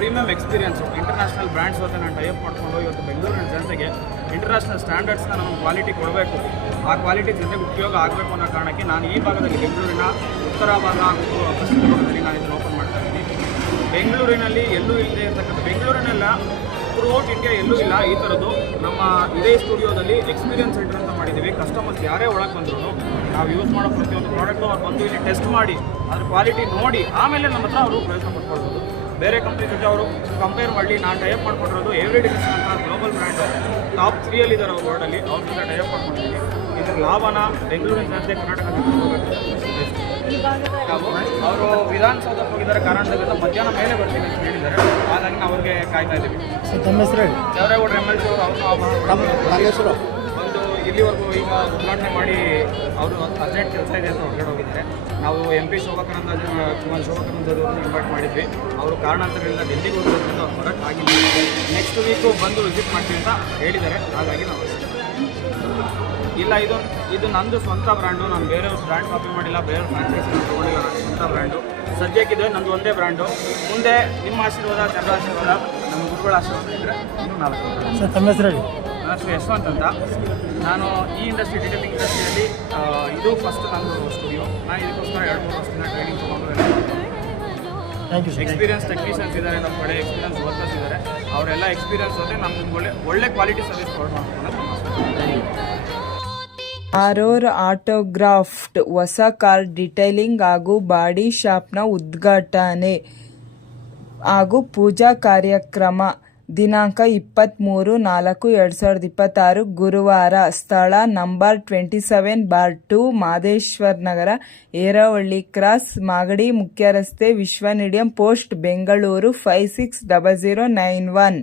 Premium experience international brands ಜೊತೆ ನಾನು tie-up ಮಾಡಿಕೊಂಡು ಇವತ್ತು ಬೆಂಗಳೂರಿನ ಜನತೆಗೆ ಇಂಟರ್ನ್ಯಾಷನಲ್ ಸ್ಟ್ಯಾಂಡರ್ಡ್ಸ್ನ ನಮ್ಮ ಕ್ವಾಲಿಟಿ ಕೊಡಬೇಕು, ಆ ಕ್ವಾಲಿಟಿ ಜನತೆಗೆ ಉಪಯೋಗ ಆಗಬೇಕು ಅನ್ನೋ ಕಾರಣಕ್ಕೆ ನಾನು ಈ ಭಾಗದಲ್ಲಿ ಬೆಂಗಳೂರಿನ ಉತ್ತರ ಭಾಗ ಹಾಗೂ ಪಶ್ಚಿಮ ಭಾಗದಲ್ಲಿ ನಾನು ಇದನ್ನು ಓಪನ್ ಮಾಡ್ತಾ ಇದ್ದೀನಿ. ಬೆಂಗಳೂರಿನಲ್ಲಿ ಎಲ್ಲೂ ಇಲ್ಲದೆ ಇರ್ತಕ್ಕಂಥ, ಬೆಂಗಳೂರಿನೆಲ್ಲ ಥ್ರೂಔಟ್ ಇಂಡಿಯಾ ಎಲ್ಲೂ ಇಲ್ಲ ಈ ಥರದ್ದು. ನಮ್ಮ ಇದೇ ಸ್ಟುಡಿಯೋದಲ್ಲಿ ಎಕ್ಸ್ಪೀರಿಯನ್ಸ್ ಸೆಂಟರ್ ಅಂತ ಮಾಡಿದ್ದೀವಿ. ಕಸ್ಟಮರ್ಸ್ ಯಾರೇ ಒಳಗೆ ಬಂದ್ರು ನಾವು ಯೂಸ್ ಮಾಡೋ ಪ್ರತಿಯೊಂದು ಪ್ರಾಡಕ್ಟು ಅವ್ರು ಬಂದು ಇಲ್ಲಿ ಟೆಸ್ಟ್ ಮಾಡಿ ಅದ್ರ ಕ್ವಾಲಿಟಿ ನೋಡಿ ಆಮೇಲೆ ನಮ್ಮ ಹತ್ರ ಅವರು ಪ್ರಯತ್ನ ಪಡ್ಕೊಳ್ಬೋದು. ಬೇರೆ ಕಂಪ್ನಿ ಜೊತೆ ಅವರು ಕಂಪೇರ್ ಮಾಡಲಿ. ನಾನು ಟೈಅಪ್ ಮಾಡ್ಕೊಂಡಿರೋದು ಎವ್ರಿ ಡಿಜಿಟಲ್ ಅಂತ ಗ್ಲೋಬಲ್ ಬ್ರ್ಯಾಂಡು ಟಾಪ್ 3 ಇದ್ದಾರೆ ಅವ್ರ ವರ್ಲ್ಡಲ್ಲಿ. ಅವ್ರ ಜೊತೆ ಟೈಅಪ್ ಮಾಡ್ಕೊಂಡಿದ್ದೀನಿ. ಇದರ ಲಾಭನ ಬೆಂಗಳೂರಿನ ಜನತೆ ಕರ್ನಾಟಕದಲ್ಲಿ ಅವರು ವಿಧಾನಸೌಧಕ್ಕೆ ಹೋಗಿದ್ದಾರೆ ಕಾರಣದಿಂದ ಮಧ್ಯಾಹ್ನ ಮೇಲೆ ಬರ್ತೀನಿ ಅಂತ ಹೇಳಿದ್ದಾರೆ. ಹಾಗಾಗಿ ನಾವು ಅವ್ರಿಗೆ ಕಾಯ್ತಾ ಇದ್ದೀವಿ. ದೇವರೇಗೌಡರು MLC ಅವರು ಒಂದು ಇಲ್ಲಿವರೆಗೂ ಈಗ ಉದ್ಘಾಟನೆ ಮಾಡಿ ಅವರು ಅರ್ಜೆಂಟ್ ಕೆಲಸ ಇದೆ ಅಂತ ಹೊರಗಡೆ ಹೋಗಿದ್ದಾರೆ. ನಾವು MP ಶೋಭಾಕರಂದಾಜ್ ಶೋಭಾಕರಂದಾಜವ್ರನ್ನ ಇನ್ವೈಟ್ ಮಾಡಿದ್ವಿ. ಅವರು ಕಾರಣಾಂತರದಿಂದ ಡೆಲ್ಲಿಗೆ ಹೋಗೋದ್ರಿಂದ ಅವ್ರು ಬರೋಕ್ಕಾಗಿಲ್ಲ. ನೆಕ್ಸ್ಟ್ ವೀಕು ಬಂದು ವಿಸಿಟ್ ಮಾಡ್ತೀವಿ ಅಂತ ಹೇಳಿದ್ದಾರೆ. ಹಾಗಾಗಿ ನಾವು ಇಲ್ಲ, ಇದು ನಂದು ಸ್ವಂತ ಬ್ರ್ಯಾಂಡು. ನಾನು ಬೇರೆಯವ್ರ ಬ್ರ್ಯಾಂಡ್ ಕಾಪಿ ಮಾಡಿಲ್ಲ, ಬೇರೆಯವ್ರ ಫ್ರಾಂಚೈಸಿ ತೊಗೊಂಡಿಲ್ಲ. ನಾನು ಸ್ವಂತ ಬ್ರ್ಯಾಂಡು ಸದ್ಯಕ್ಕಿದೆ, ನಂದು ಒಂದೇ ಬ್ರ್ಯಾಂಡು. ಮುಂದೆ ನಿಮ್ಮ ಆಶೀರ್ವಾದ, ಜನರ ಆಶೀರ್ವಾದ, ನಮ್ಮ ಗುರುಗಳ ಆಶೀರ್ವಾದ ಇದ್ದರೆ ಇನ್ನೂ 4 ಸರ್ ತಮ್ಮ ಹೆಸರು ಹೇಳಿ. ನನ್ನ ಹೆಸರು ಯಶವಂತ್ ಅಂತ. ನಾನು ಈ ಇಂಡಸ್ಟ್ರಿ ಡಿಟೇಲಿಂಗ್ ಇಂಡಸ್ಟ್ರಿಯಲ್ಲಿ ಇದು ಫಸ್ಟ್ ನಂದು ಸ್ಟುಡಿಯೋ. ನಾನು ಇದಕ್ಕೋಸ್ಕರ 2-3 ವರ್ಷದಿಂದ ಟ್ರೈನಿಂಗ್ ತೊಗೊಂಡು thank you sir. Experience technicians ಇದ್ದಾರೆ ನಮ್ಮ ಕಡೆ, ಎಕ್ಸ್ಪೀರಿಯನ್ಸ್ ವರ್ಕರ್ಸ್ ಇದ್ದಾರೆ. ಅವರೆಲ್ಲ ಎಕ್ಸ್ಪೀರಿಯನ್ಸ್ ಜೊತೆ ನಮ್ಗೆ ಒಳ್ಳೆ ಕ್ವಾಲಿಟಿ ಸರ್ವಿಸ್ ಕೊಡೋಣ ಅಂತ ಆರೋರ್ ಆಟೋಗ್ರಾಫ್ಟ್ ಹೊಸ ಕಾರ್ ಡಿಟೈಲಿಂಗ್ ಹಾಗೂ ಬಾಡಿ ಶಾಪ್ನ ಉದ್ಘಾಟನೆ ಹಾಗೂ ಪೂಜಾ ಕಾರ್ಯಕ್ರಮ ದಿನಾಂಕ 23/4/2026 ಗುರುವಾರ. ಸ್ಥಳ ನಂಬರ್ 27/2 ಮಾದೇಶ್ವರ್ ನಗರ, ಏರವಳ್ಳಿ ಕ್ರಾಸ್, ಮಾಗಡಿ ಮುಖ್ಯ ರಸ್ತೆ, ವಿಶ್ವ ಮೀಡಿಯಂ ಪೋಸ್ಟ್, ಬೆಂಗಳೂರು 560091.